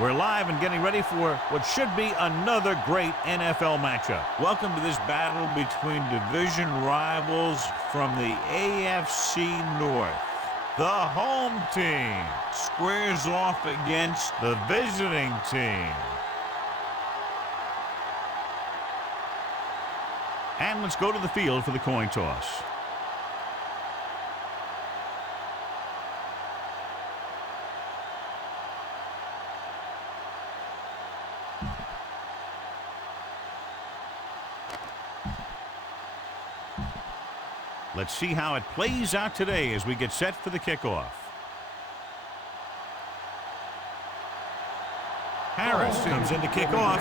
We're live and getting ready for what should be another great NFL matchup. Welcome to this battle between division rivals from the AFC North. The home team squares off against the visiting team. And let's go to the field for the coin toss. Let's see how it plays out today as we get set for the kickoff. Harris comes in to kick off.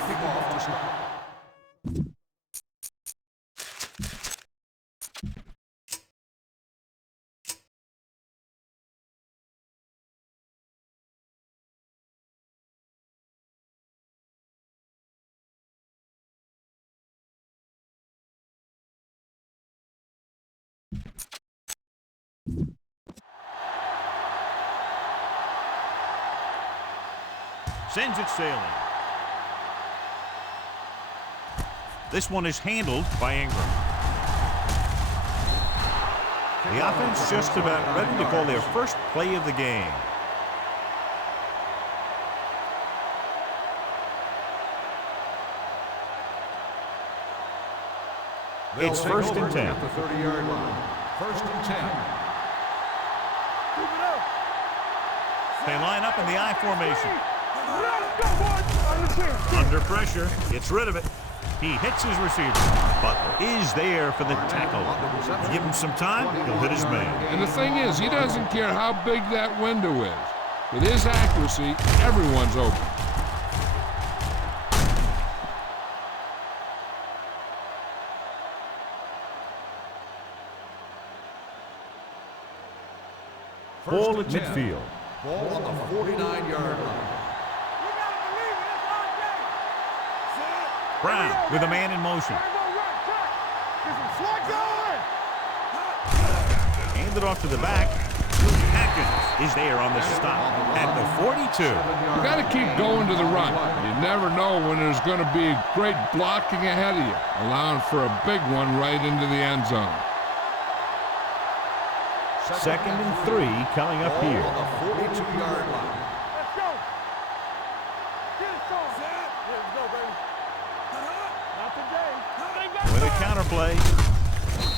Sends it sailing. This one is handled by Ingram. The offense just about ready to call their first play of the game. It's first and 10. At the 30-yard line. First and 10. They line up in the I formation. Under pressure, gets rid of it. He hits his receiver, but is there for the tackle. Give him some time, he'll hit his man. And the thing is, he doesn't care how big that window is. With his accuracy, everyone's open. Ball at midfield. Ball on the 49-yard line. Brown with a man in motion. Handed off to the back. Atkins is there on the stop at the 42. You got to keep going to the run. You never know when there's going to be great blocking ahead of you, allowing for a big one right into the end zone. Second and 3 coming up here. On the 42-yard line. Let's go. Get it started. Here we go, baby. Not today. With a counterplay.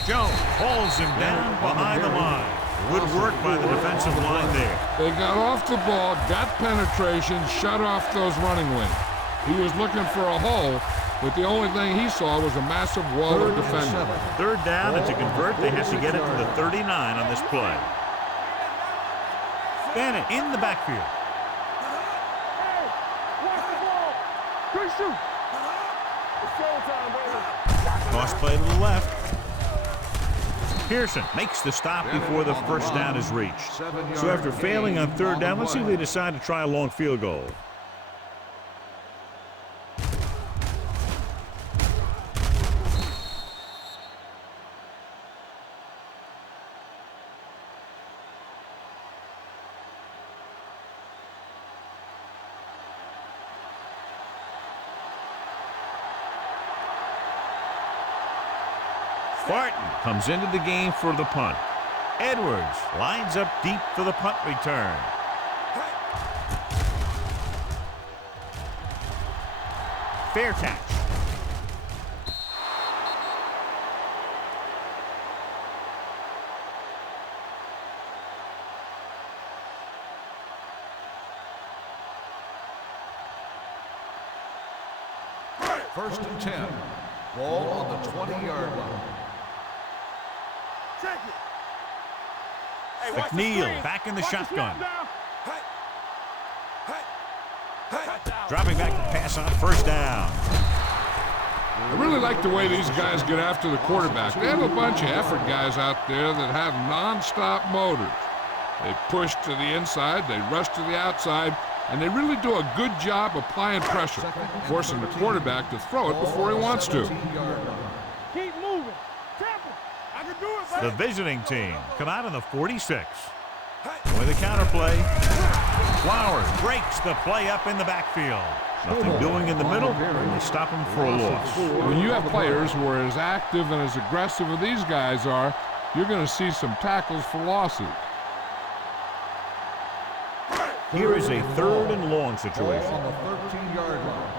Jones hauls him down behind the line. Good work by the defensive line there. They got off the ball, got penetration, shut off those running lanes. He was looking for a hole, but the only thing he saw was a massive wall of defenders. Third down, and to convert, they have to get it to the 39 on this play. Bennett in the backfield. Hey, watch the ball. Good shoot. It's showtime, baby. Toss play to the left. Pearson makes the stop before the first down is reached. So after failing on third down, let's see if they decide to try a long field goal. Barton comes into the game for the punt. Edwards lines up deep for the punt return. Fair catch. First and 10. Ball on the 20-yard line. Check it. Hey, watch the McNeil screen. back in the Watch the shotgun. snap down. Dropping back to pass on first down. I really like the way these guys get after the quarterback. They have a bunch of effort guys out there that have non-stop motors. They push to the inside, they rush to the outside, and they really do a good job applying pressure, forcing the quarterback to throw it before he wants to. Keep moving. Temple. I can do it, The baby. visiting team come out on the 46. With a counterplay. Flowers breaks the play up in the backfield. Nothing doing in the middle, and they stop him for a loss. When you have players who are as active and as aggressive as these guys are, you're going to see some tackles for losses. Here is a 3rd and long situation. On the 13-yard line.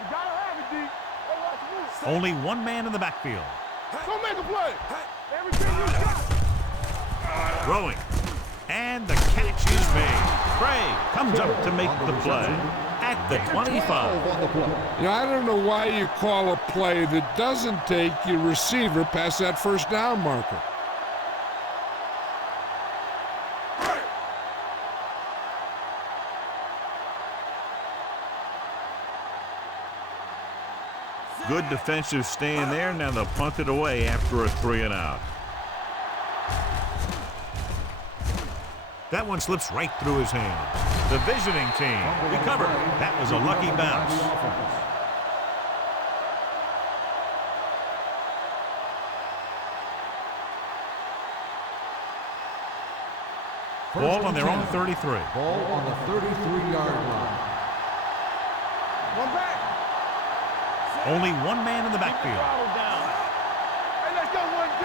You gotta have it, D. Hey, watch the move. Only one man in the backfield. Go make a play. Everything you got. Throwing. And the catch is made. Craig comes up to make the play at the 25. You know, I don't know why you call a play that doesn't take your receiver past that first down marker. Good defensive stand there. Now they'll punt it away after a 3-and-out. That one slips right through his hands. The visiting team recovered. That was a lucky bounce. Ball on their own 33. Ball on the 33-yard line. One back. Only one man in the backfield. Hey, let's go, 1D.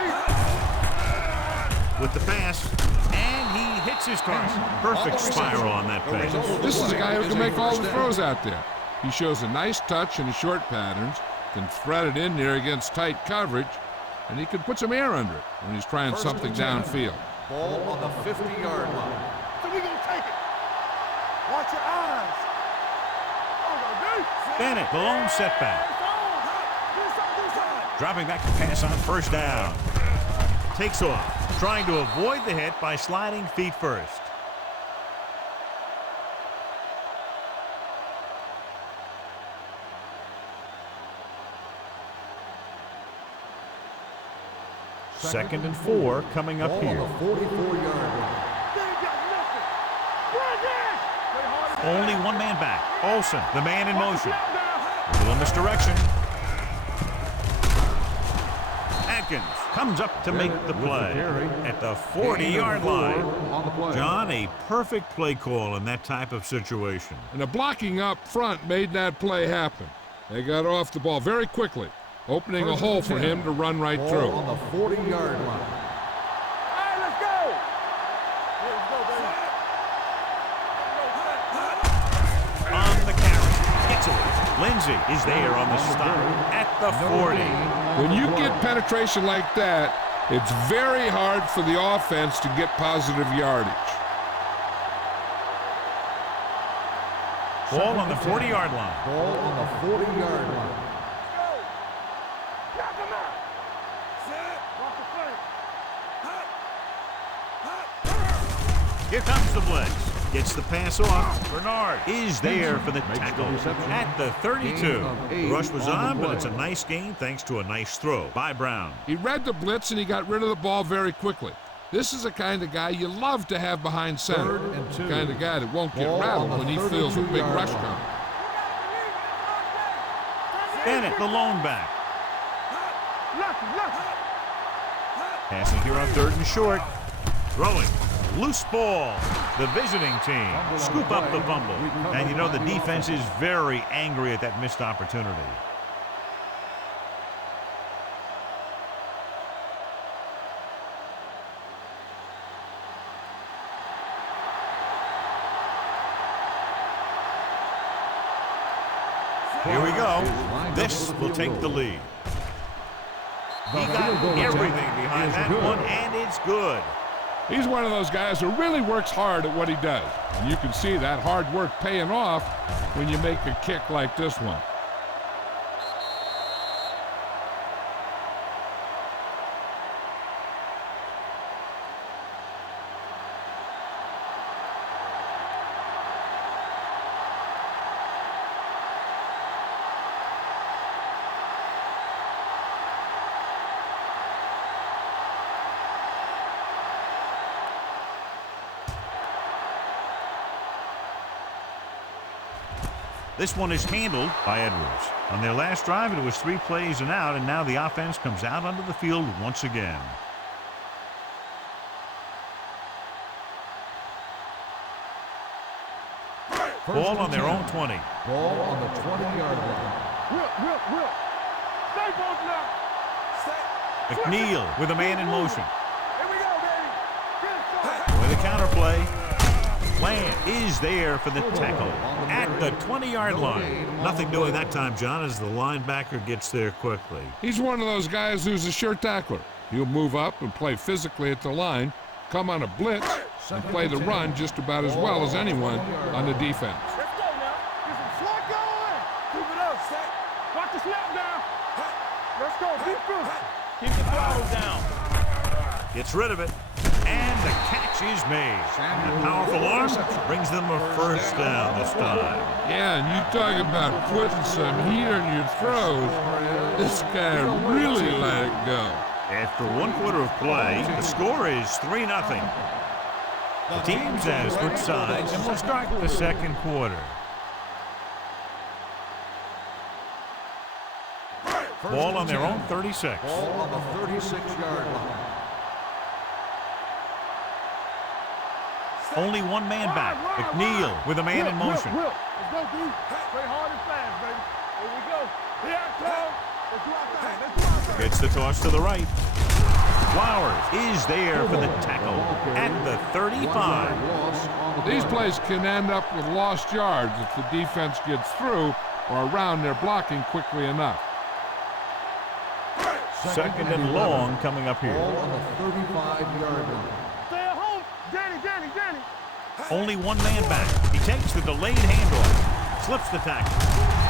With the pass, and he hits his target. Perfect spiral on that pass. This is a guy who can make all the throws out there. He shows a nice touch in the short patterns, can thread it in there against tight coverage, and he can put some air under it when he's trying something downfield. Ball on the 50-yard line. So we gonna take it. Watch your eyes. Bennett, the lone setback. Dropping back to pass on 1st down. Takes off, trying to avoid the hit by sliding feet first. Second and 4 coming up here. Ball on the 44-yard line. Only one man back. Olsen, the man in motion. A little misdirection. Atkins comes up to make the play at the 40-yard line. John, a perfect play call in that type of situation. And the blocking up front made that play happen. They got off the ball very quickly, opening a hole for him to run right through. On the 40-yard line. Hey, let's go. On the carry, gets away. Lindsey is there on the stop at the 40. When you get penetration like that, it's very hard for the offense to get positive yardage. Ball on the 40-yard line. Ball on the 40-yard line. Knock him out. Walk the play. Here comes the blitz. Gets the pass off. Bernard is there for the tackle at the 32. The rush was on, but it's a nice gain thanks to a nice throw by Brown. He read the blitz and he got rid of the ball very quickly. This is the kind of guy you love to have behind center. The kind of guy that won't get rattled when he feels a big rush coming. Bennett, the lone back. Lucky. Passing here on 3rd and short. Throwing. Loose ball. The visiting team scoop up the fumble. And you know the defense is very angry at that missed opportunity. Here we go. This will take the lead. He got everything behind that one, and it's good. He's one of those guys who really works hard at what he does. And you can see that hard work paying off when you make a kick like this one. This one is handled by Edwards. On their last drive, it was 3 plays and out, and now the offense comes out onto the field once again. Ball on their own 20. Ball on the 20-yard line. Will. Stay both now. McNeil with a man in motion. Here we go, baby. Get it started. With a counterplay. Lamb is there for the tackle at the 20-yard line. Nothing doing that time, John, as the linebacker gets there quickly. He's one of those guys who's a sure tackler. He'll move up and play physically at the line, come on a blitz, and play the run just about as well as anyone on the defense. Let's go now. Get some slot going. Keep it up. Watch the snap down. Let's go. Be good. Keep the throttle down. Gets rid of it, and the catch is made. A powerful arm brings them a first down this time. Yeah, and you talk about putting some heat on your throws. This guy really let it go. After 1 quarter of play, the score is 3-0. The teams have switched sides, and we'll start the second quarter. Ball on their own 36. Ball on the 36-yard line. Only one man back. McNeil with a man in motion. Let's go, dude. Play hard and fast, baby. Here we go. Here I come. Let's do our thing. Let's do our thing. Gets the toss to the right. Flowers is there for the tackle at the 35. These plays can end up with lost yards if the defense gets through or around their blocking quickly enough. Second and long coming up here. Ball on the 35-yard line. Stay at home. Danny. Only one man back. He takes the delayed handoff. Slips the tackle.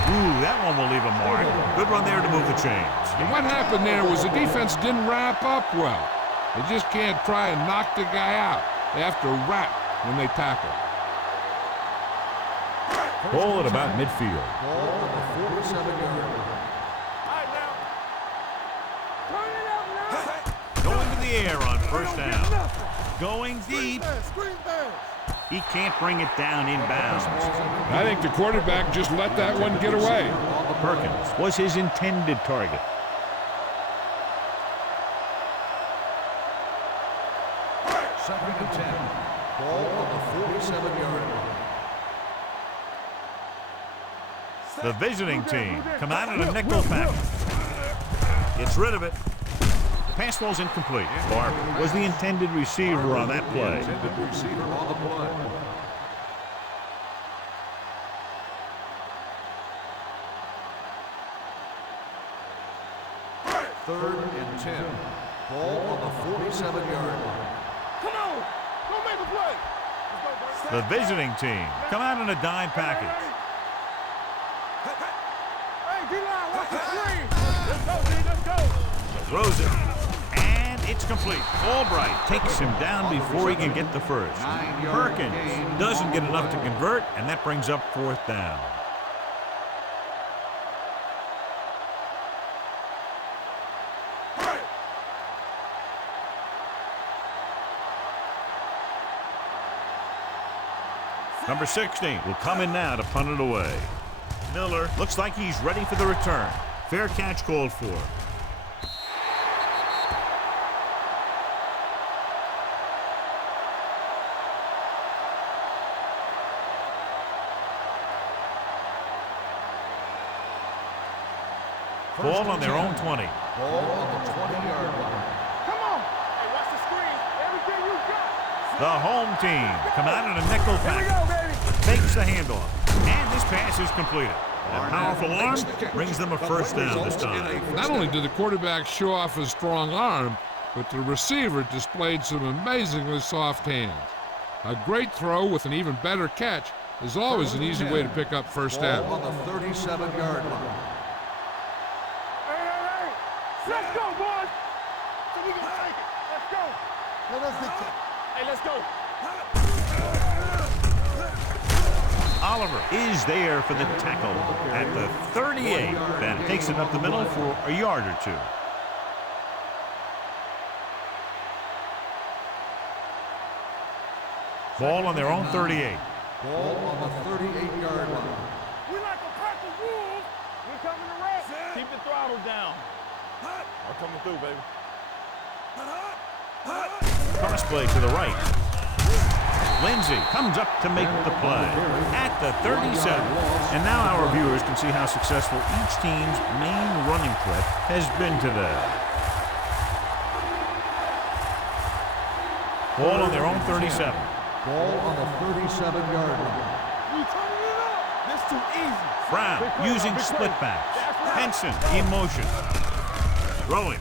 Ooh, that one will leave a mark. Good run there to move the chains. And what happened there was the defense didn't wrap up well. They just can't try and knock the guy out. They have to wrap when they tackle. Ball at about midfield. Ball on the 47-yard line. All right, now. Turn it up now. Going to the air on first down. Going deep. Screen pass. He can't bring it down inbounds. I think the quarterback just let that one get away. Perkins was his intended target. Second and 10. Ball on the 47-yard line. The visiting team come out in a nickel package. Gets rid of it. Pass ball's incomplete. Barber was the intended receiver on that play. Intended receiver on the play. Third and 10. Ball on the 47-yard line. Come on. Go make a play. Let's go, The visiting team come out in a dime package. Hey, D-line, watch the screen. Let's go, D. Let's go. Throws it. And it's complete. Albright takes him down before he can get the first. Perkins doesn't get enough to convert, and that brings up fourth down. Number 16 will come in now to punt it away. Miller looks like he's ready for the return. Fair catch called for. Ball on their own 20. Ball on the 20-yard line. Come on. Hey, watch the screen. Everything you got. The home team come out in a nickel Here we package. go, baby. Takes the handoff. And this pass is completed. A powerful arm brings them a first down this time. Not only did the quarterback show off his strong arm, but the receiver displayed some amazingly soft hands. A great throw with an even better catch is always an easy way to pick up first down. Ball on the 37-yard line. Hey. Let's go, boys. So we can take it. Let's go. Hey, let's go. Oliver is there for the tackle at the 38. Then takes it up the middle for a yard or two. Ball on their own 38. Ball on the 38-yard line. We like to crack the rules. We're coming to rest. Keep the throttle down. I'm coming through, baby. Cross play to the right. Lindsey comes up to make the play at the 37. And now our viewers can see how successful each team's main running threat has been today. Ball on their own 37. Ball on the 37-yard line. You turning it up. This too easy. Brown using split backs. Henson in motion. Throwing.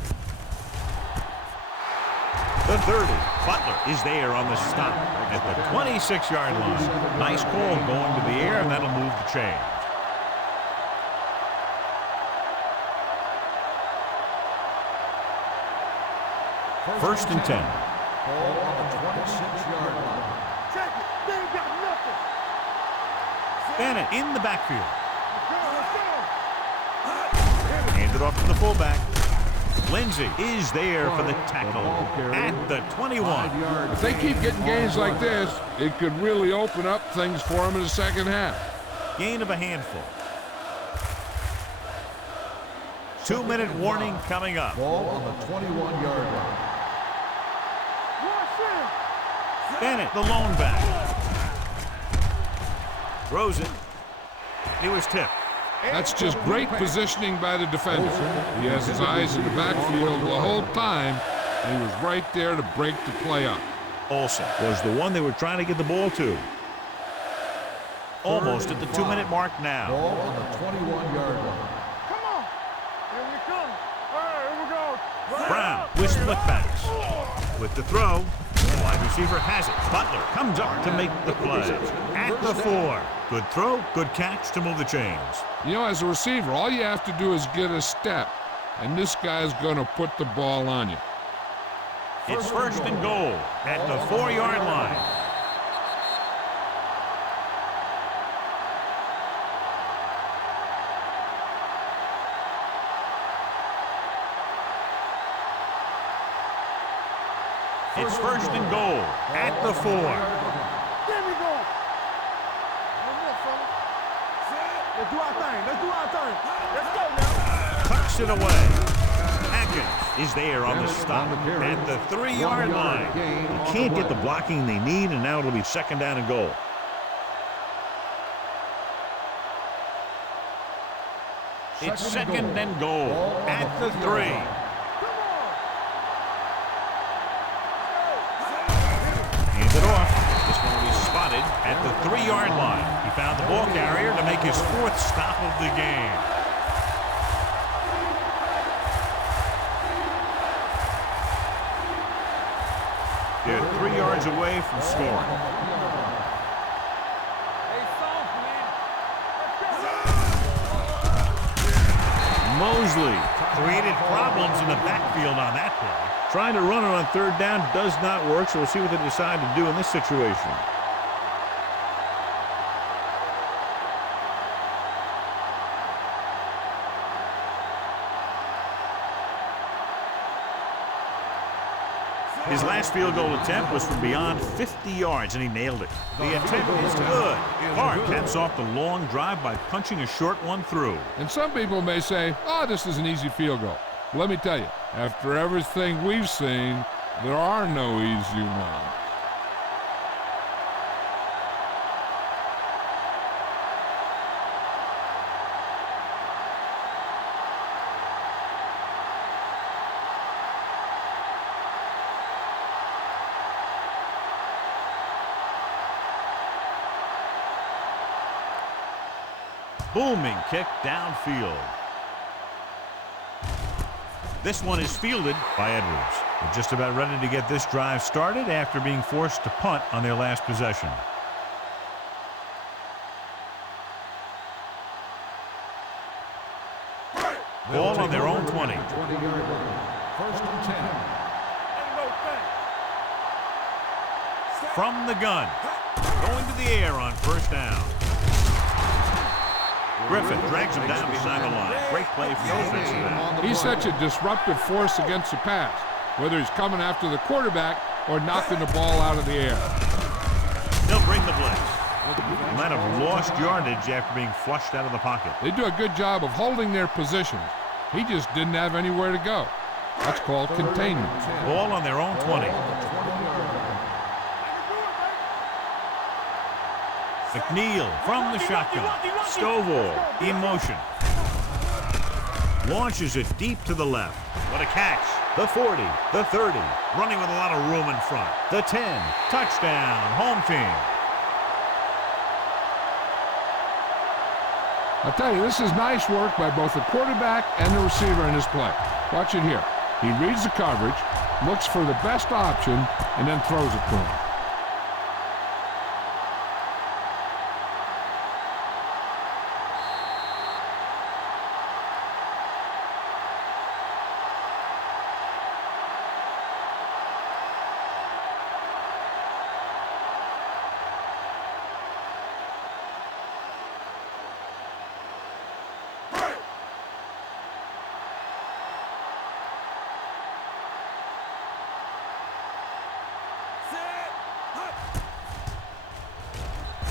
The 30. Butler is there on the stop at the 26-yard line. Nice call going to the air, and that'll move the chains. First and 10. Ball on the 26-yard line. Check it. They ain't got nothing. Bennett in the backfield. Let's go. Handed off to the fullback. Lindsey is there for the tackle at the 21. If they keep getting gains like this, it could really open up things for them in the second half. Gain of a handful. 2-minute warning coming up. Ball on the 21-yard line. Rush in. Bennett, the lone back. Throws it. He was tipped. That's just great positioning by the defender. He has his eyes in the backfield the whole time, and he was right there to break the play up. Olsen was the one they were trying to get the ball to. Almost at the 2-minute mark now. Ball on the 21-yard line. Come on. Here we come. All right, here we go. Brown with split backs. With the throw, the wide receiver has it. Butler comes up to make the play at the 4. Good throw, good catch to move the chains. You know, as a receiver, all you have to do is get a step, and this guy's going to put the ball on you. It's first and goal at the 4-yard line. It's first and goal at the 4. There we go. One more, fella. Let's do our thing. Let's do our thing. Let's go now. Tucks it away. Atkins is there on the stop at the 3-yard line. They can't get the blocking they need, and now it'll be second down and goal. It's second and goal at the 3. Hands it off. This one will be spotted at the 3-yard line. He found the ball carrier to make his 4th stop of the game. They're 3 yards away from scoring. Hey, soft, man. Mosley created problems in the backfield on that play. Trying to run it on 3rd down does not work, so we'll see what they decide to do in this situation. His last field goal attempt was from beyond 50 yards, and he nailed it. The attempt is good. Clark caps off the long drive by punching a short one through. And some people may say, oh, this is an easy field goal. Let me tell you, after everything we've seen, there are no easy ones. Booming kick downfield. This one is fielded by Edwards. They're just about ready to get this drive started after being forced to punt on their last possession. Ball on their own 20. 20-yard line. First and 10. Ain't no thing. From the gun. Going to the air on first down. Griffin drags him down behind the line. Great play from the defensive end. He's such a disruptive force against the pass, whether he's coming after the quarterback or knocking the ball out of the air. They'll bring the blitz. He might have lost yardage after being flushed out of the pocket. They do a good job of holding their positions. He just didn't have anywhere to go. That's called containment. Ball on their own 20. McNeil from the shotgun. Stovall in motion. Launches it deep to the left. What a catch. The 40, the 30, running with a lot of room in front. The 10, touchdown, home team. I'll tell you, this is nice work by both the quarterback and the receiver in this play. Watch it here. He reads the coverage, looks for the best option, and then throws it to him.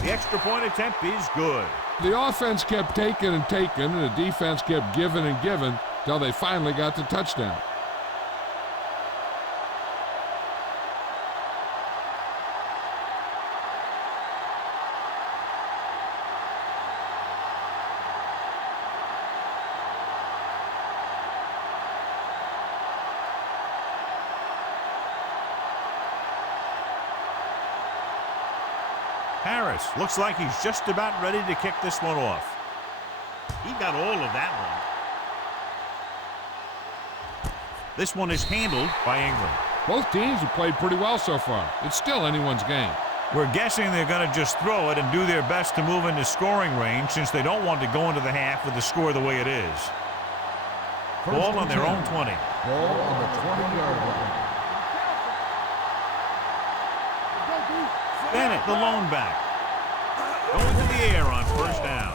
The extra point attempt is good. The offense kept taking and taking, and the defense kept giving and giving till they finally got the touchdown. Harris looks like he's just about ready to kick this one off. He got all of that one. This one is handled by Ingram. Both teams have played pretty well so far. It's still anyone's game. We're guessing they're going to just throw it and do their best to move into scoring range since they don't want to go into the half with the score the way it is. Ball on their own 20. Ball on the 20-yard line. Bennett, the lone back. Going to the air on first down.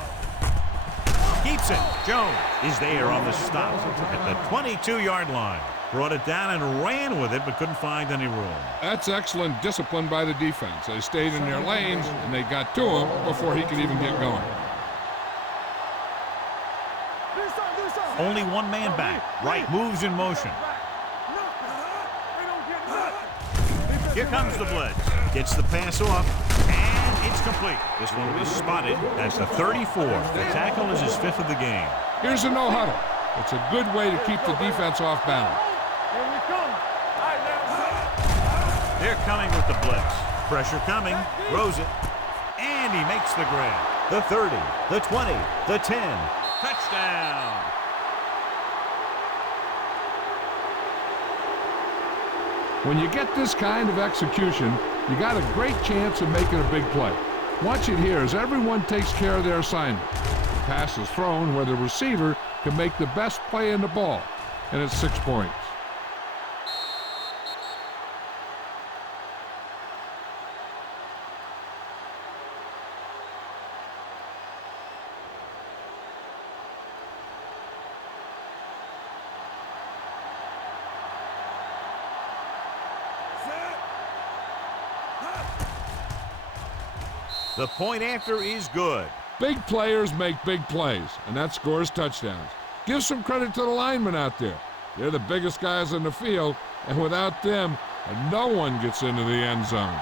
Keeps it. Jones is there on the stop at the 22-yard line. Brought it down and ran with it, but couldn't find any room. That's excellent discipline by the defense. They stayed in their lanes, and they got to him before he could even get going. Only one man back. Right moves in motion. Here comes the blitz. Gets the pass off, and it's complete. This one was spotted. That's the 34. The tackle is his 5th of the game. Here's a no-huddle. It's a good way to keep the defense off balance. Here we come. They're coming with the blitz. Pressure coming. Throws it. And he makes the grab. The 30, the 20, the 10. Touchdown. When you get this kind of execution, you got a great chance of making a big play. Watch it here as everyone takes care of their assignment. The pass is thrown where the receiver can make the best play in the ball, and it's 6 points. The point after is good. Big players make big plays, and that scores touchdowns. Give some credit to the linemen out there. They're the biggest guys in the field, and without them, no one gets into the end zone.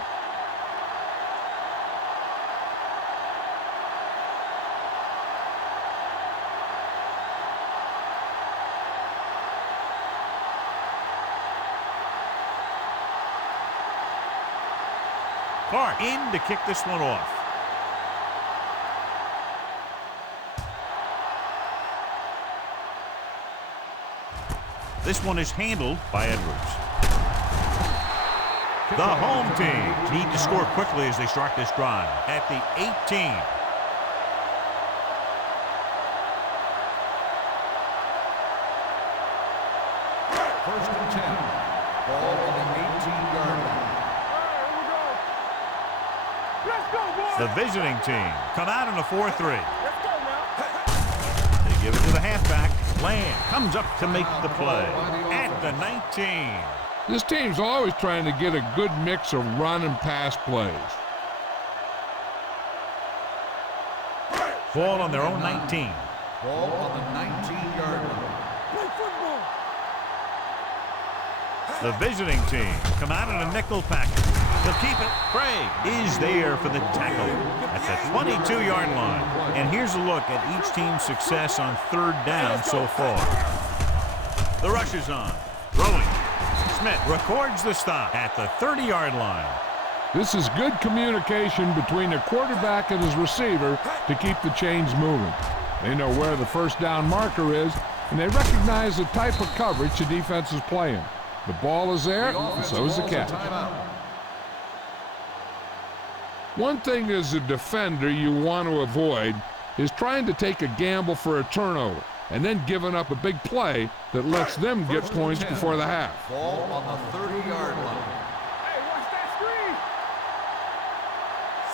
Clark in to kick this one off. This one is handled by Edwards. The home team need to score quickly as they start this drive at the 18. First and 10. Ball on the 18-yard line. Let's go, boys. The visiting team come out in a 4-3. Let's go now. They give it to the halfback. Lamb comes up to make the play at the 19. This team's always trying to get a good mix of run and pass plays. Ball on their own 19. Ball on the 19-yard line. Play football. The visiting team come out in a nickel package. He'll keep it. Craig is there for the tackle at the 22-yard line. And here's a look at each team's success on third down so far. The rush is on. Throwing. Smith records the stop at the 30-yard line. This is good communication between the quarterback and his receiver to keep the chains moving. They know where the first down marker is, and they recognize the type of coverage the defense is playing. The ball is there, and so is the catch. One thing as a defender you want to avoid is trying to take a gamble for a turnover and then giving up a big play that lets them get points before the half. Ball on the 30-yard line. Hey, watch that screen.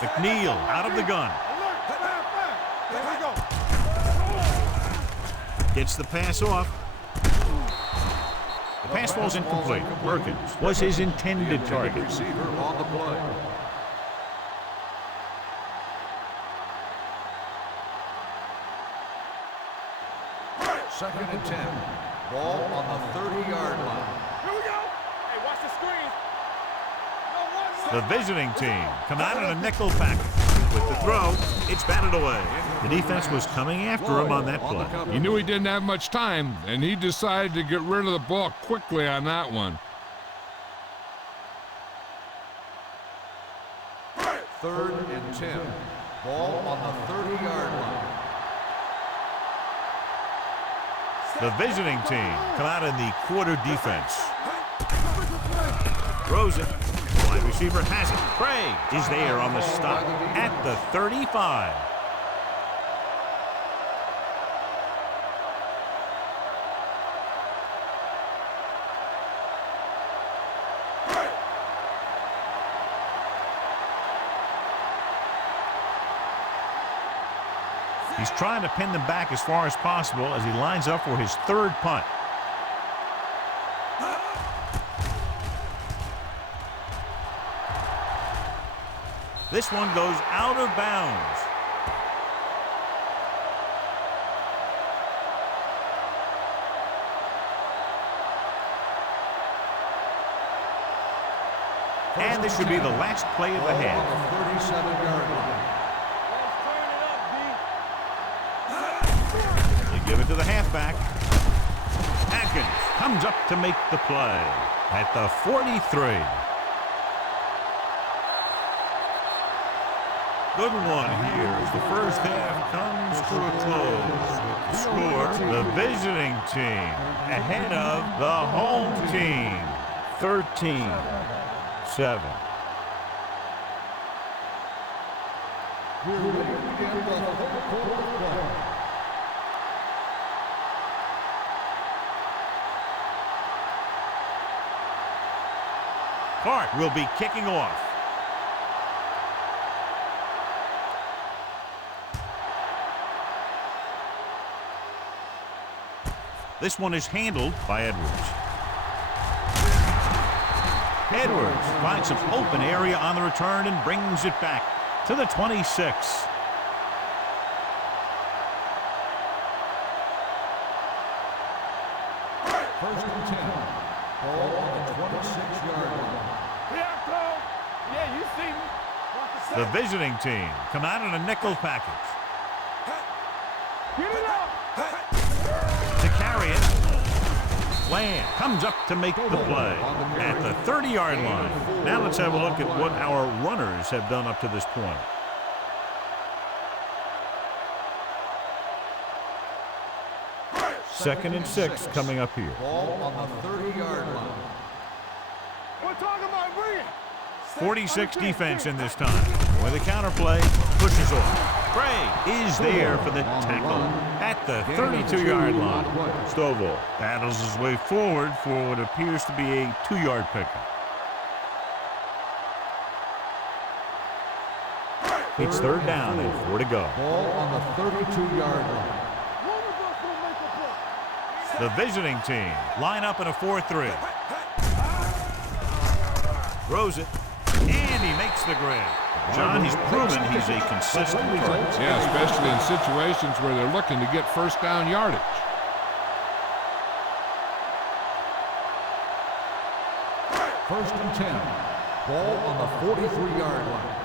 McNeil out of the gun. Alert, there we go. Gets the pass off. The pass ball's incomplete. Perkins was his intended target. Receiver on the play. Second and 10. Ball on the 30-yard line. Here we go. Hey, watch the screen. The visiting team come out in a nickel package. With the throw, it's batted away. The defense was coming after him on that play. He knew he didn't have much time, and he decided to get rid of the ball quickly on that one. Third and 10. Ball on the 30-yard line. The visiting team come out in the quarter defense. Throws it. Wide receiver has it. Craig is there on the stop at the 35. He's trying to pin them back as far as possible as he lines up for his third punt. This one goes out of bounds. And this should be the last play of the half. 37-yard line. They give it to the halfback. Atkins comes up to make the play at the 43. Good one here as the first half comes to a close. The score, the visiting team ahead of the home team, 13-7. Clark will be kicking off. This one is handled by Edwards. Edwards finds some open area on the return and brings it back to the 26. First and 10. Ball on the 26-yard line. Yeah, you see me. The visiting team come out in a nickel package. Get it up. To carry it, Lamb comes up to make the play at the 30-yard line. Now let's have a look at what our runners have done up to this point. Second and 6 coming up here. Ball on the 30-yard line. We're talking about bringing. 46 defense in this time. With a counterplay, pushes off. Craig is there for the tackle at the 32-yard line. Stovall battles his way forward for what appears to be a 2-yard pickup. It's third down and 4 to go. Ball on the 32-yard line. The visiting team line up in a 4-3. Throws it, and he makes the grab. John, he's proven he's a consistent player. Yeah, especially in situations where they're looking to get first down yardage. First and 10. Ball on the 43-yard line.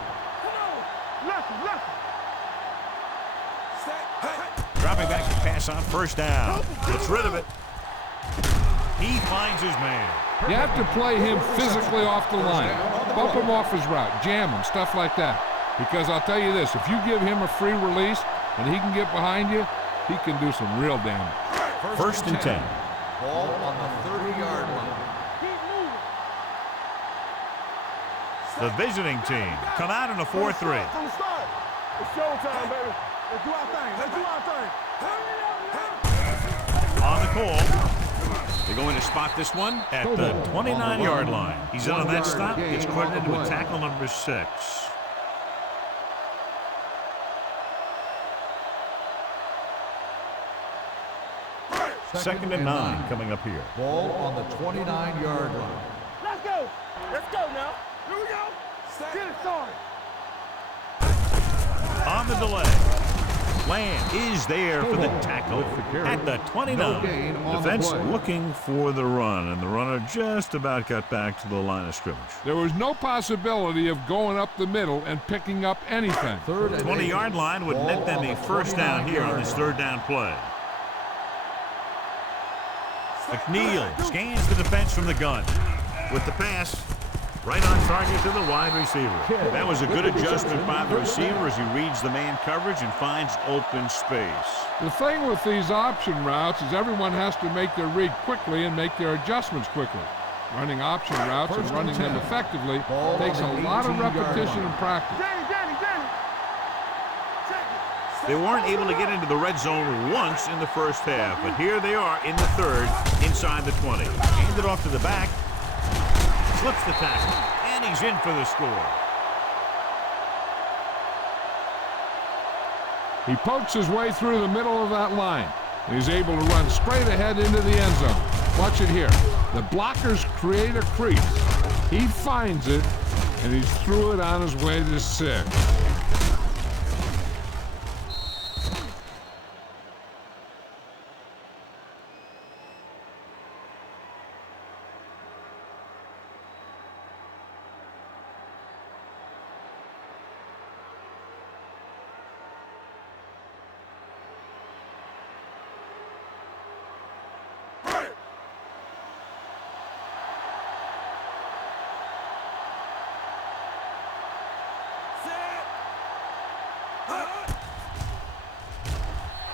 Dropping back to pass on first down. Gets rid of it. He finds his man. You have to play him physically off the line. Bump him off his route, jam him, stuff like that. Because I'll tell you this, if you give him a free release and he can get behind you, he can do some real damage. First and 10. Ball on the 30-yard line. The visiting team come out in a 4-3. It's showtime, baby. Let's do our thing. Let's do our thing. On the call. They're going to spot this one at the 29-yard line. He's in on that stop. Gets credited with tackle number 6. Second and 9 coming up here. Ball on the 29-yard line. Let's go. Let's go now. Here we go. Get it started. On the delay. Lamb is there for the tackle at the 29. Defense looking for the run, and the runner just about got back to the line of scrimmage. There was no possibility of going up the middle and picking up anything. The 20-yard line would net them a first down here on this third down play. McNeil scans the defense from the gun. With the pass, right on target to the wide receiver. That was a good adjustment by the receiver as he reads the man coverage and finds open space. The thing with these option routes is everyone has to make their read quickly and make their adjustments quickly. Running option routes and running them effectively takes a lot of repetition and practice. They weren't able to get into the red zone once in the first half, but here they are in the third, inside the 20. Hand it off to the back, slips the tackle, and he's in for the score. He pokes his way through the middle of that line. And he's able to run straight ahead into the end zone. Watch it here. The blockers create a crease. He finds it, and he's through it on his way to 6.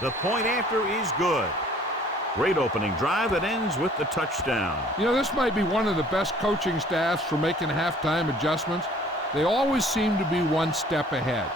The point after is good. Great opening drive that ends with the touchdown. You know, this might be one of the best coaching staffs for making halftime adjustments. They always seem to be one step ahead.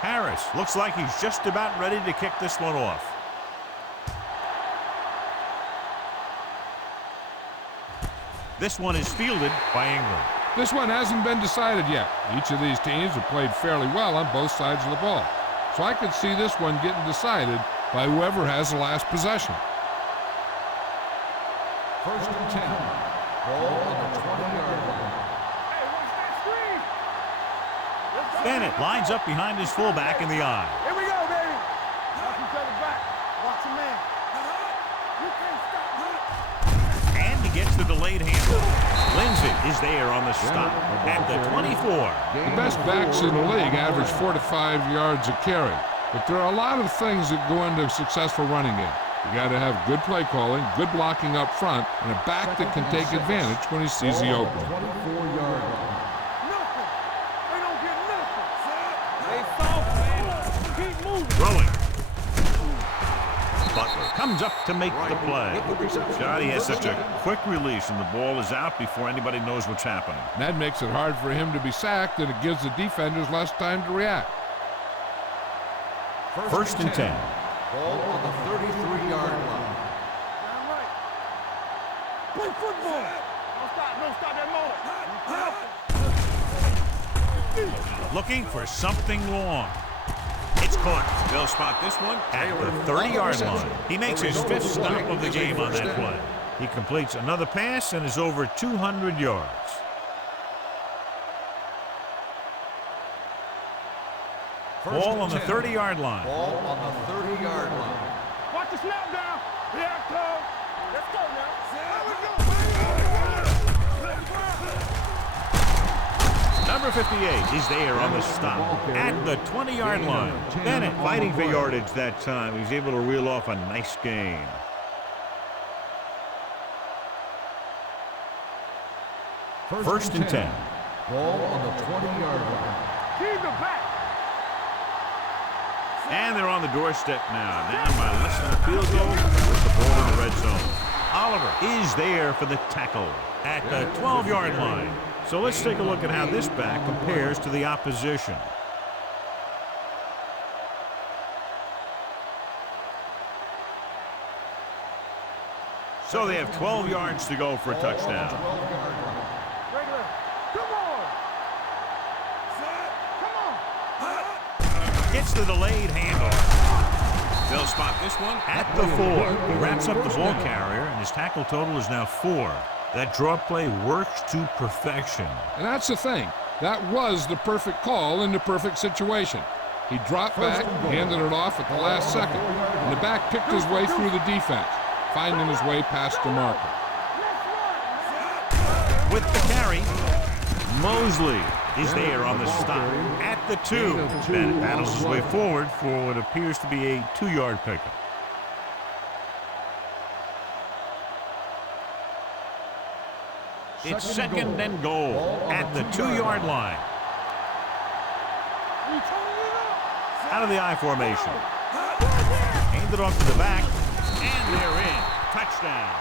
Harris looks like he's just about ready to kick this one off. This one is fielded by Ingram. This one hasn't been decided yet. Each of these teams have played fairly well on both sides of the ball. So I could see this one getting decided by whoever has the last possession. First and 10. Ball on the 20-yard line. Bennett lines up behind his fullback in the eye. Here we go, baby. Watch each other back. Watch a man. You can't stop. And he gets the delayed handle. Lindsey is there on the stop at the 24. The best backs in the league average 4 to 5 yards a carry. But there are a lot of things that go into a successful running game. You got to have good play calling, good blocking up front, and a back that can take advantage when he sees the opening. 24-yard line. Throwing. Butler comes up to make the play. Johnny has such a quick release, and the ball is out before anybody knows what's happening. That makes it hard for him to be sacked, and it gives the defenders less time to react. First and 10. Ball on the 33-yard line. Play football. Don't stop that motor. Looking for something long. It's caught. They'll spot this one at the 30-yard line. He makes his 5th stop of the game on that play. He completes another pass and is over 200 yards. Ball on the 30-yard line. Ball on the 30-yard line. Watch the snap down. Yeah, close. Let's go now. Number 58 is there on the stop at the 20-yard line. Bennett fighting for yardage that time. He's able to reel off a nice gain. First and 10. Ball on the 20-yard line. Keep it back. And they're on the doorstep now. Down by less than a field goal with the ball in the red zone. Oliver is there for the tackle at the 12-yard line. So let's take a look at how this back compares to the opposition. So they have 12 yards to go for a touchdown. Regular. Come on. Gets the delayed handoff. They'll spot this one at the 4. He wraps up the ball carrier, and his tackle total is now 4. That draw play works to perfection. And that's the thing. That was the perfect call in the perfect situation. He dropped back, handed it off at the last second, and the back picked his way through the defense, finding his way past the marker. With the carry, Mosley is there on the stop at the 2. Bennett battles his way forward for what appears to be a 2-yard pickup. It's second and goal at the 2-yard line. Out of the I formation. Handed off to the back, and they're in. Touchdown.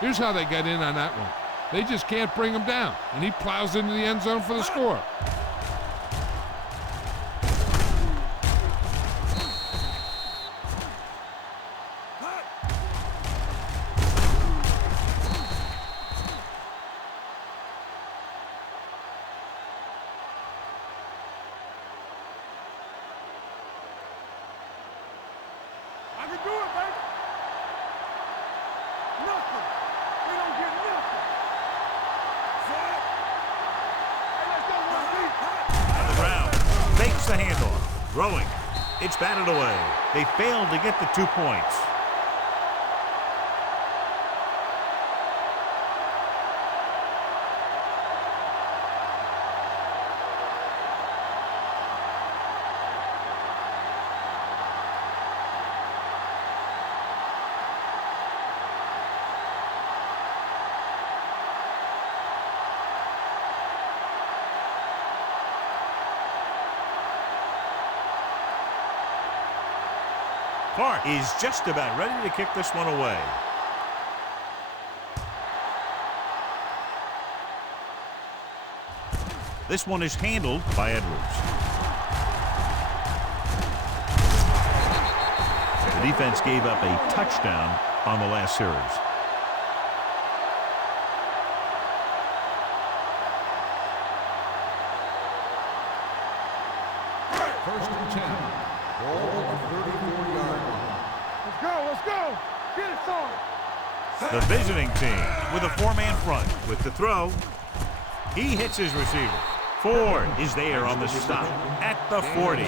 Here's how they get in on that one. They just can't bring him down, and he plows into the end zone for the score. I can do it, baby. Nothing. They don't get nothing. Hey, let's go, one deep. On the ground, fakes the handoff. Throwing. It's batted away. They failed to get the 2 points. Clark is just about ready to kick this one away. This one is handled by Edwards. The defense gave up a touchdown on the last series. First and 10. Ball on the 34-yard line. Let's go. Get it, son. The visiting team with a 4-man front with the throw. He hits his receiver. Ford is there on the stop at the 40.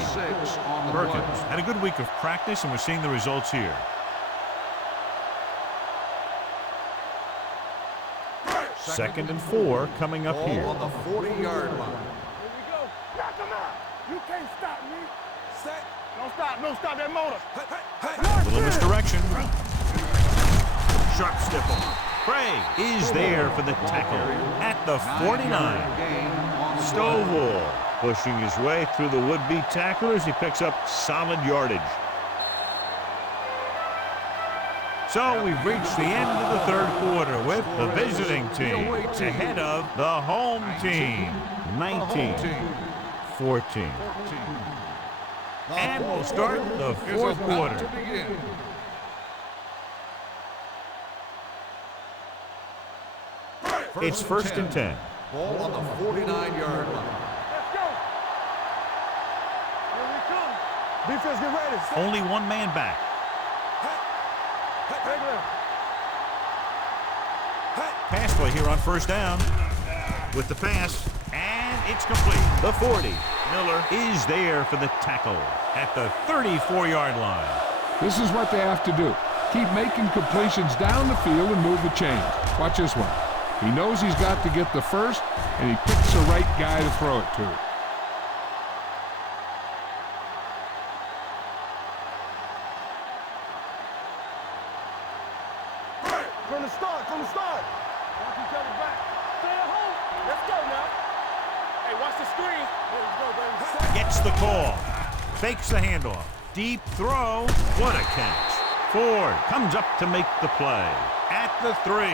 Perkins had a good week of practice, and we're seeing the results here. Second and 4 coming up here. Ball on the 40-yard line. Here we go. Knock him out. You can't stop me. Set. Don't stop that motor. Little misdirection. Sharp step on. Craig is there for the tackle at the 49. Stovall pushing his way through the would-be tacklers. He picks up solid yardage. So we've reached the end of the third quarter with the visiting team ahead of the home team, 19-14. And we'll start the fourth quarter. It's first and 10. Ball on the 49-yard line. Let's go. Here we come. Defense, get ready. Only one man back. Pass play here on first down. With the pass, and it's complete. The 40. Miller is there for the tackle at the 34-yard line. This is what they have to do. Keep making completions down the field and move the chains. Watch this one. He knows he's got to get the first, and he picks the right guy to throw it to. From the start. Watch each other back. Stay at home. Let's go now. Hey, watch the screen. Let's go, baby. Gets the call. Fakes the handoff. Deep throw. What a catch. Ford comes up to make the play. At the 3.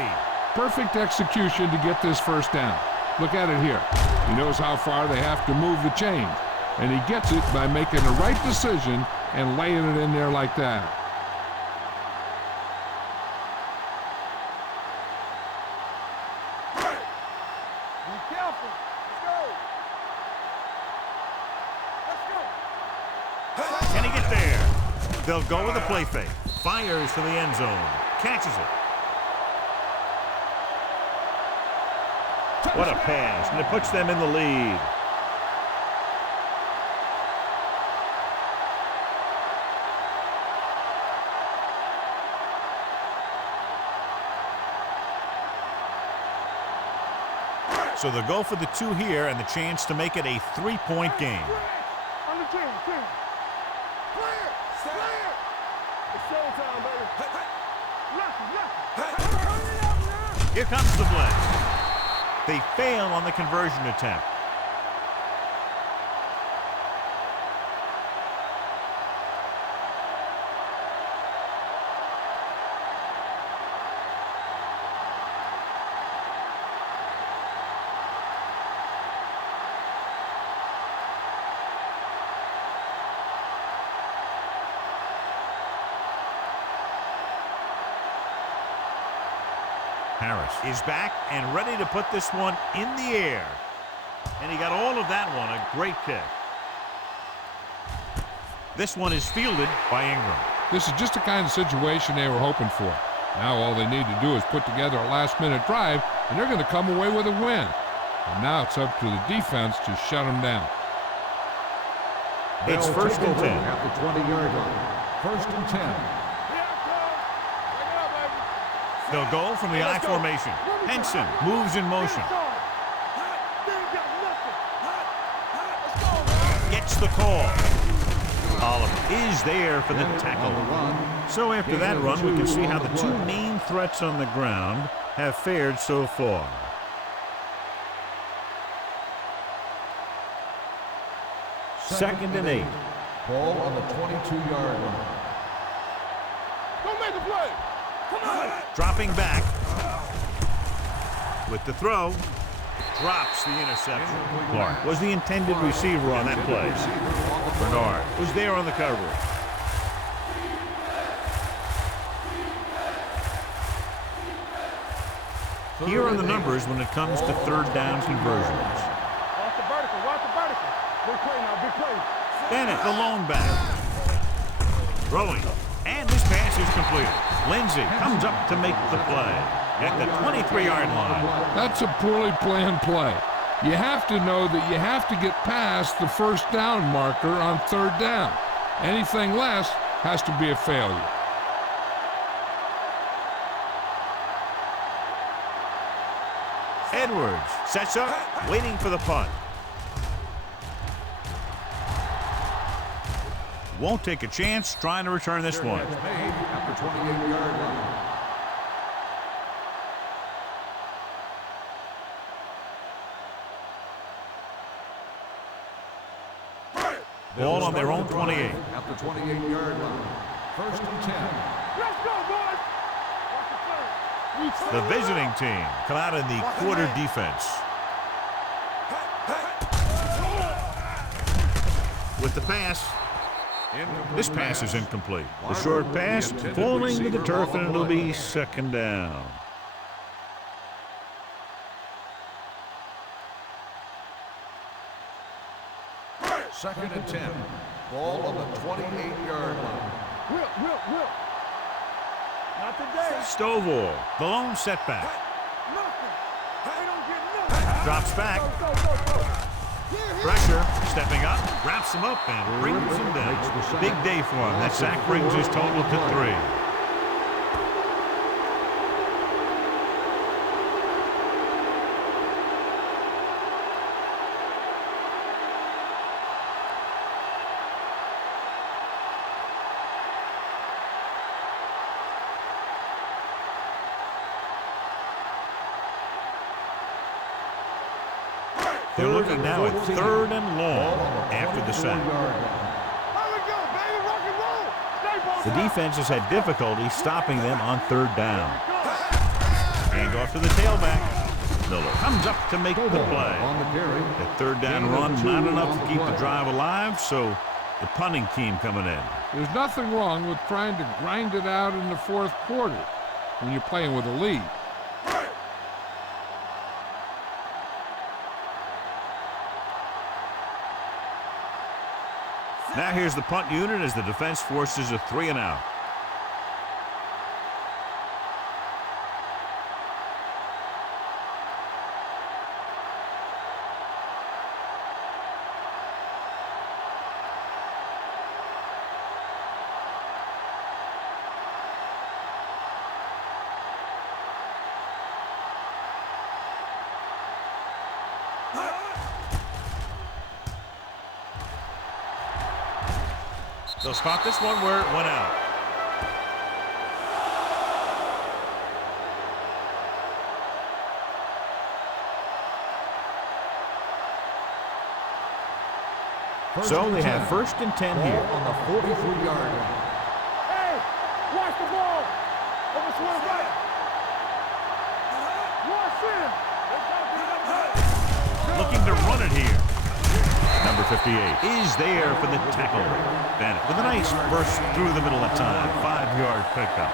Perfect execution to get this first down. Look at it here. He knows how far they have to move the chains, and he gets it by making the right decision and laying it in there like that. Be careful. Let's go. Can he get there? They'll go with a play fake. Fires to the end zone. Catches it. What a pass, and it puts them in the lead. So they'll go for the 2 here and the chance to make it a 3-point game. On the team. Clear. It's showtime, baby. Lucky. Here comes the blitz. They fail on the conversion attempt. Harris is back and ready to put this one in the air. And he got all of that one, a great kick. This one is fielded by Ingram. This is just the kind of situation they were hoping for. Now all they need to do is put together a last-minute drive, and they're going to come away with a win. And now it's up to the defense to shut them down. It's first and 10. At the 20-yard line. First and 10. They'll go from the I formation. Henson moves in motion. Gets the call. Oliver is there for the tackle. So after that run, we can see how the 2 main threats on the ground have fared so far. Second and 8. Ball on the 22-yard line. Don't make a play. Come on. Dropping back with the throw. Drops the interception. Clark was the intended receiver on that play. Bernard was there on the coverage. Here are the numbers when it comes to third down conversions. Watch the vertical. Big play now, big play. Bennett, the lone back. Throwing. And this pass is completed. Lindsey comes up to make the play at the 23-yard line. That's a poorly planned play. You have to know that you have to get past the first down marker on third down. Anything less has to be a failure. Edwards sets up, waiting for the punt. Won't take a chance trying to return this one. Made at the 28-yard line. Ball on their own 28. At the 28-yard line. First and 10. Let's go, boys. Watch the play. The visiting team come out in the quarter defense. With the pass. This pass is incomplete. The short pass falling to the turf, and it'll be second down. Second and 10. Ball on the 28-yard line. Whip. Not today. Stovall, the lone setback. Nothing. They don't get nothing. Drops back. Go. Pressure, stepping up, wraps him up and brings him down. Big day for him. That sack brings his total to 3. They're looking now at 3rd and long after the sack. The defense has had difficulty stopping them on 3rd down. Hand off to the tailback. Miller comes up to make the play. That 3rd down run, not enough to keep the drive alive, so the punting team coming in. There's nothing wrong with trying to grind it out in the 4th quarter when you're playing with a lead. Now here's the punt unit as the defense forces a 3 and out. They'll spot this one where it went out. So they have 1st and 10 here. On the 43-yard line. Hey, watch the ball. Over to the right. Watch him. Looking to run it here. Number 58 is there for the tackle. Bennett with a nice burst through the middle of time. 5-yard pickup.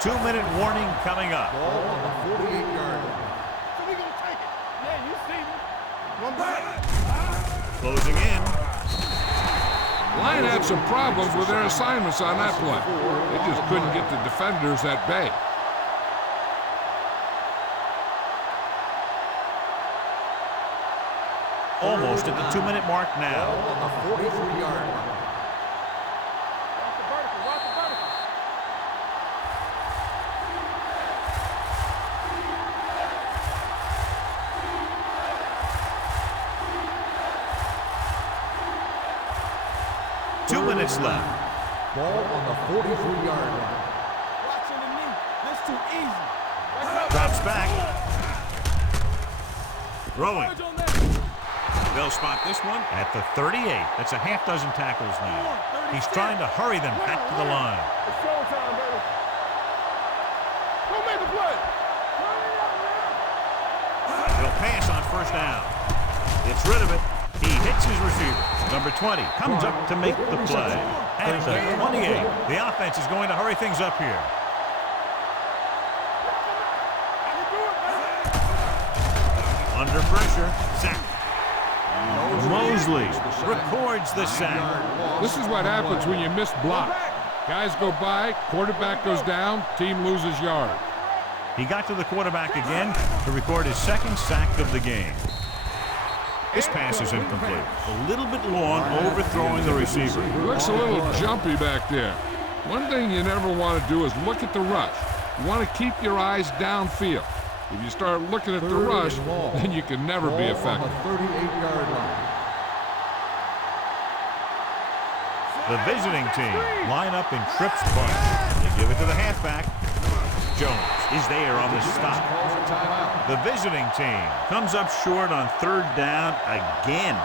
Two-minute warning coming up. Ball on the 48-yard line. So we gonna take it. Yeah, you see me. One back. Closing in. Line had some problems with their assignments on that play. They just couldn't get the defenders at bay. Almost at the 2-minute mark now. Ball on the 43-yard line. Watch the vertical. Watch the vertical. Two minutes left. Ball on the 43-yard line. Watching the knee. That's too easy. Drops back. Throwing. Charge on that. They'll spot this one at the 38. That's a half dozen tackles now. He's trying to hurry them back to the line. It's showtime, baby. Go make the play. He'll pass on 1st down. Gets rid of it. He hits his receiver. Number 20 comes up to make the play. At the 28. The offense is going to hurry things up here. Under pressure. Sack. Mosley records the sack. This is what happens when you miss block. Guys go by, quarterback goes down, team loses yard. He got to the quarterback again to record his 2nd sack of the game. This pass is incomplete. A little bit long, overthrowing the receiver. Looks a little jumpy back there. One thing you never want to do is look at the rush. You want to keep your eyes downfield. If you start looking at the rush, then you can never be effective. On the 38-yard line. The visiting team line up in trips bunch. They give it to the halfback. Jones is there on the stop. Calls a timeout. The visiting team comes up short on 3rd down again.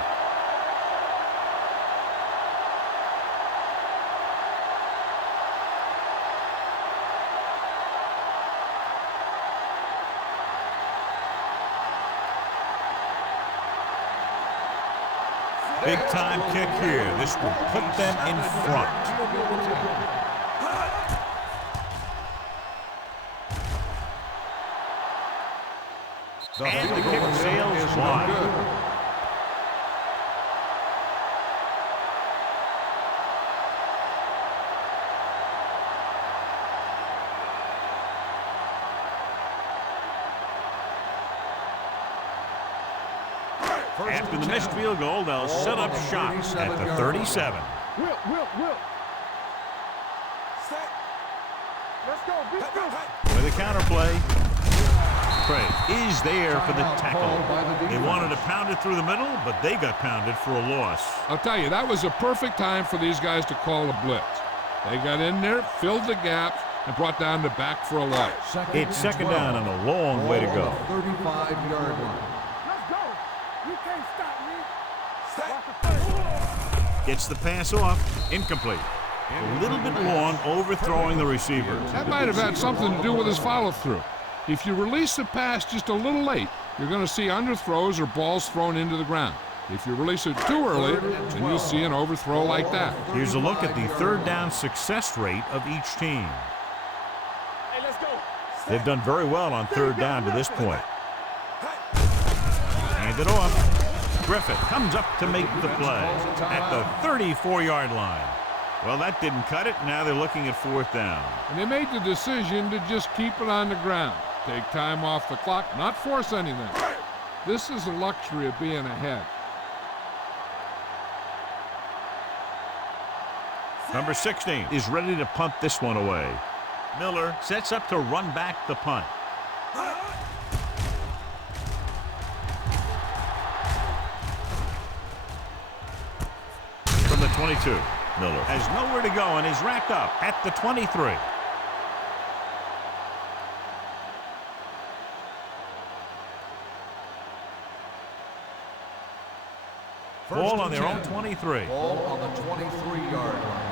Big time kick here. This will put them in front. And the kick sails wide. After the missed field goal, they'll set up shop at the 37. Will. Set. Let's go. Beat this. With a counterplay. Craig is there for the tackle. They wanted to pound it through the middle, but they got pounded for a loss. I'll tell you, that was a perfect time for these guys to call a blitz. They got in there, filled the gaps, and brought down the back for a loss. It's second down and a long way to go. 35-yard line. Let's go. You can't stop me. Gets the pass off. Incomplete. A little bit long, overthrowing the receiver. That might have had something to do with his follow-through. If you release the pass just a little late, you're going to see underthrows or balls thrown into the ground. If you release it too early, then you'll see an overthrow like that. Here's a look at the third down success rate of each team. Hey, let's go. They've done very well on third down to this point. Hand it off. Griffith comes up to make the play at the 34-yard line. Well, that didn't cut it. Now they're looking at fourth down. And they made the decision to just keep it on the ground. Take time off the clock, not force anything. This is the luxury of being ahead. Number 16 is ready to punt this one away. Miller sets up to run back the punt. From the 22, Miller has nowhere to go and is wrapped up at the 23. Ball on their own 23. Ball on the 23-yard line.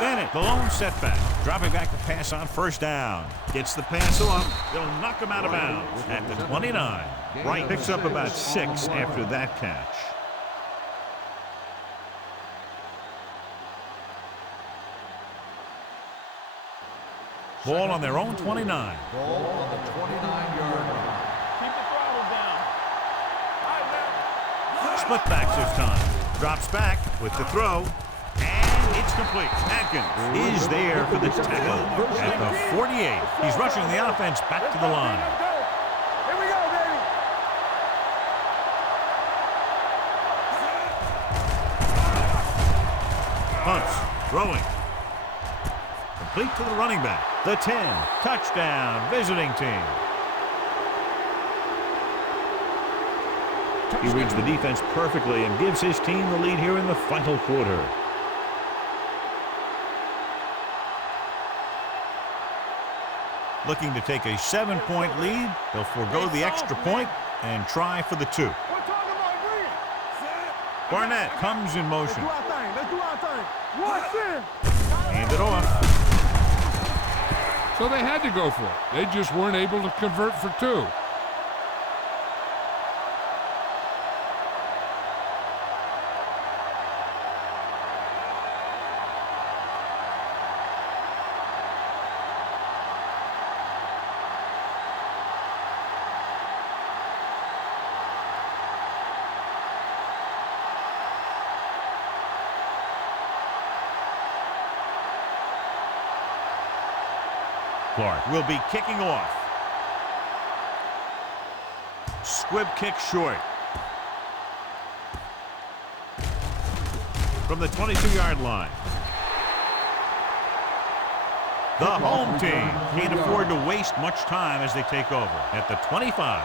Bennett, the lone setback, dropping back to pass on first down. Gets the pass off. They'll knock him out of bounds at the 29. Wright picks up about 6 after that catch. Ball on their own 29. Ball on the 29-yard line. Keep the throttle down. All right, now. Split backs this time. Drops back with the throw. And it's complete. Atkins is there for the tackle at the 48. He's rushing the offense back to the line. Let's go. Here we go, baby. Punts. Throwing. Complete to the running back. The 10. Touchdown. Visiting team. He reads the defense perfectly and gives his team the lead here in the final quarter. Looking to take a 7-point lead. They'll forego the extra point and try for the 2. We're talking about agreeing. Barnett comes in motion. Let's do our thing. Watch this. Hand it off. So they had to go for it. They just weren't able to convert for 2. Clark will be kicking off. Squib kick short. From the 22-yard line. The home team can't afford to waste much time as they take over at the 25.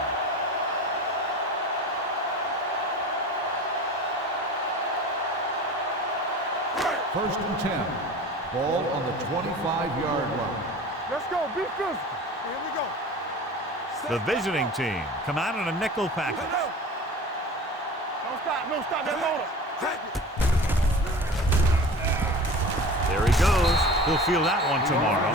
First and 10. Ball on the 25-yard line. Let's go. Be physical. Here we go. The visiting team come out in a nickel package. Don't stop that motor. There he goes. He'll feel that one tomorrow.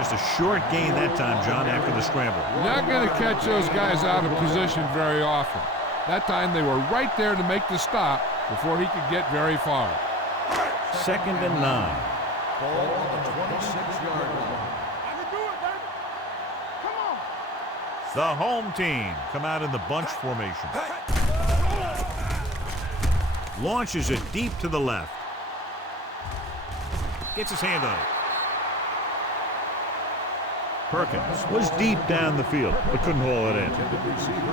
Just a short gain that time, John, after the scramble. You're not going to catch those guys out of position very often. That time they were right there to make the stop before he could get very far. Second and 9. Ball on the 26-yard line. I can do it, baby. Come on. The home team come out in the bunch formation. Launches it deep to the left. Gets his hand on Perkins was deep down the field, but couldn't haul it in.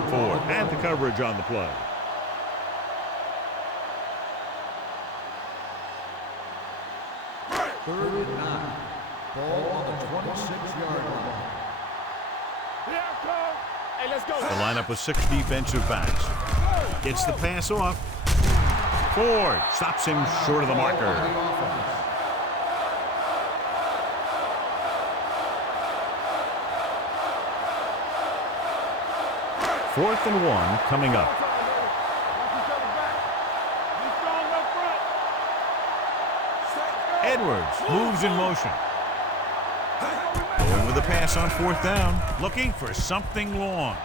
Ford had the coverage on the play. Third and 9. Ball on the 26-yard line. Hey, let's go. The lineup with 6 defensive backs. Gets the pass off. Ford stops him short of the marker. Fourth and 1 coming up. Edwards moves in motion. Going with the pass on 4th down. Looking for something long.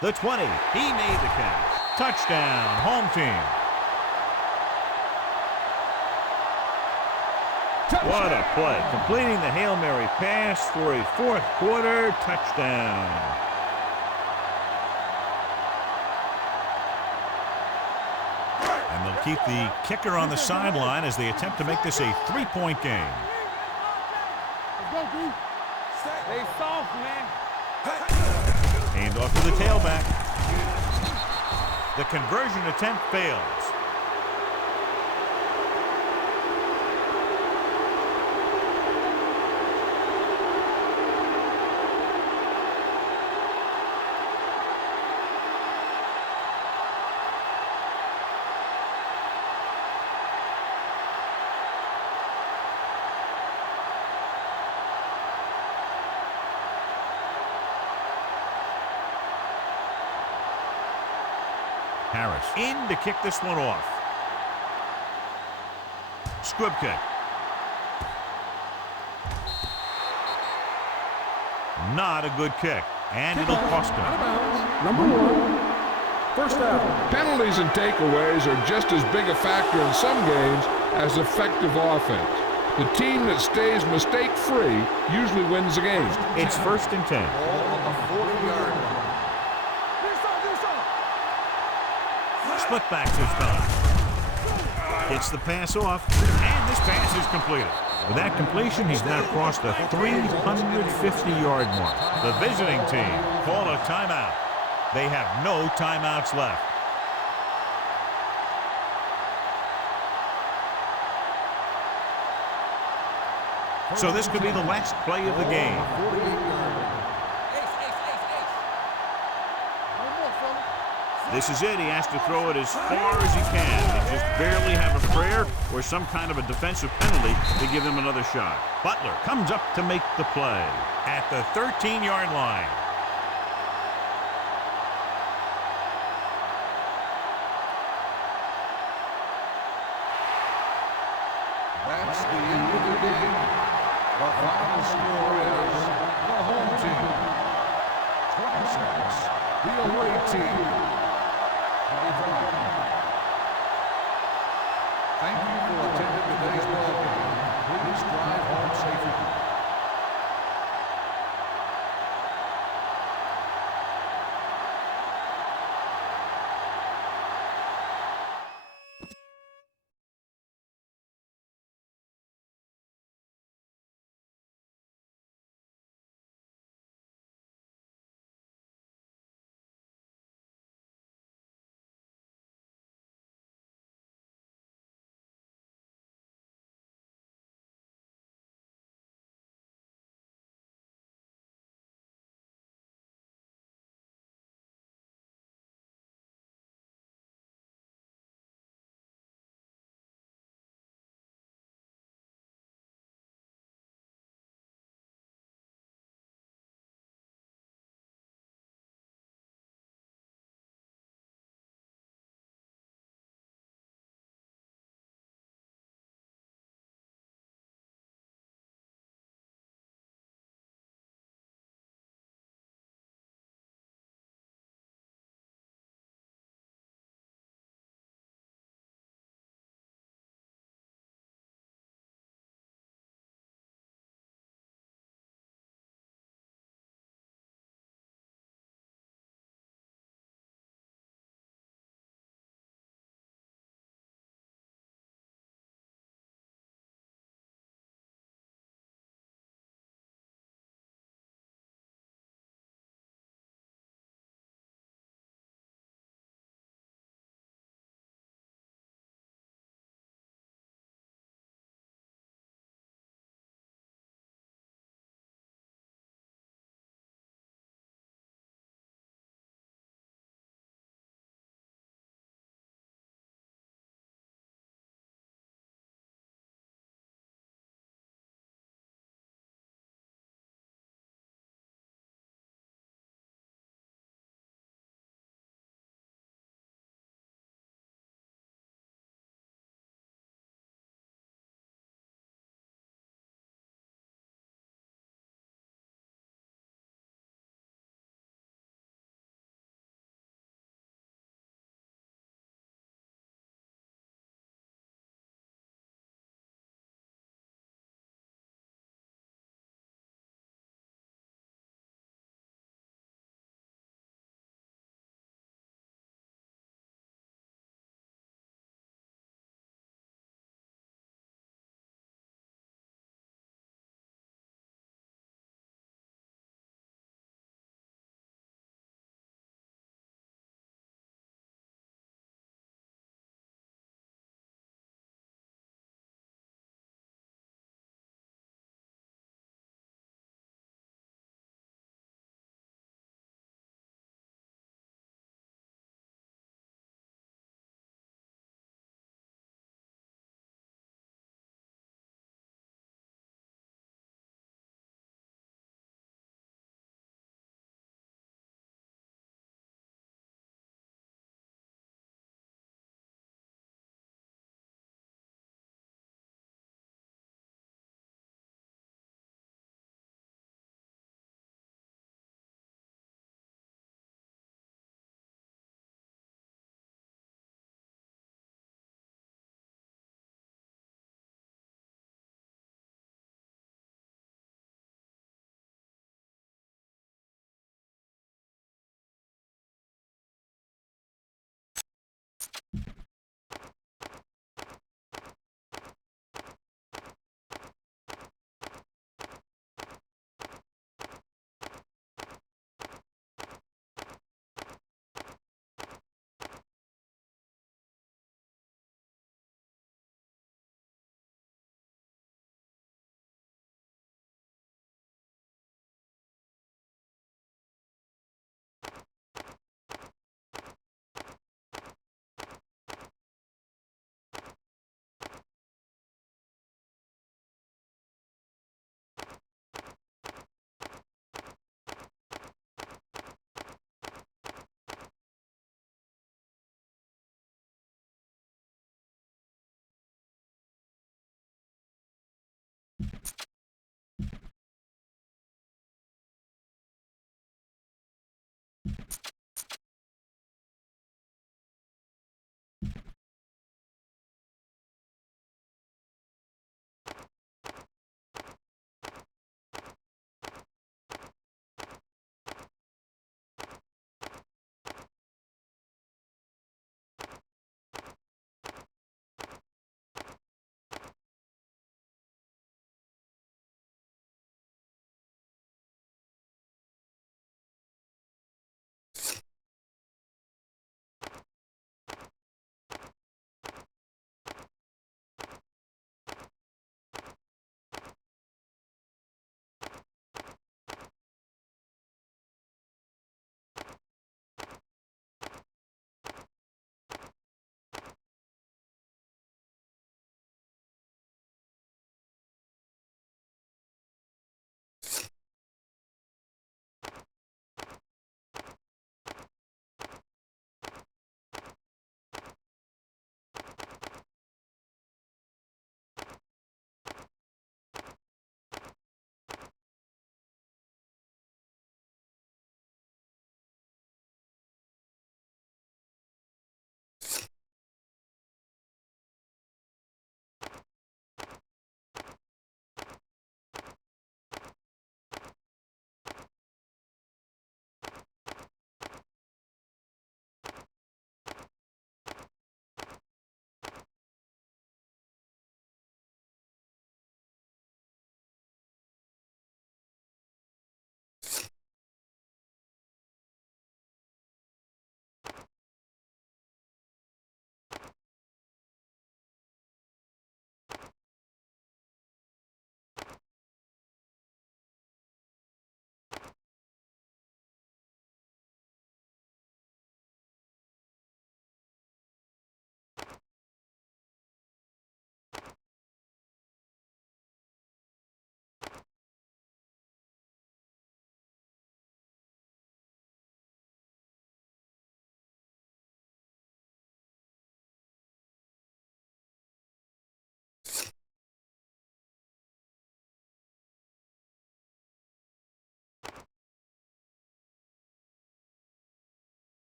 The 20. He made the catch. Touchdown, home team. What a play. Completing the Hail Mary pass for a 4th quarter touchdown. And they'll keep the kicker on the sideline as they attempt to make this a 3-point game. Stay soft, man. Hand off to the tailback. The conversion attempt fails. Harris in to kick this one off. Squib kick. Not a good kick, and it'll cost him. Number 1. First down. Penalties and takeaways are just as big a factor in some games as effective offense. The team that stays mistake-free usually wins the game. It's 1st and 10. Ball on the 40-yard line. Split back this time. Gets the pass off, and this pass is completed. With that completion, he's now crossed the 350-yard mark. The visiting team call a timeout. They have no timeouts left. So this could be the last play of the game. 48-yard line. This is it. He has to throw it as far as he can. They just barely have a prayer or some kind of a defensive penalty to give them another shot. Butler comes up to make the play at the 13-yard line. That's the end of the game. The final score is the home team 26, the away team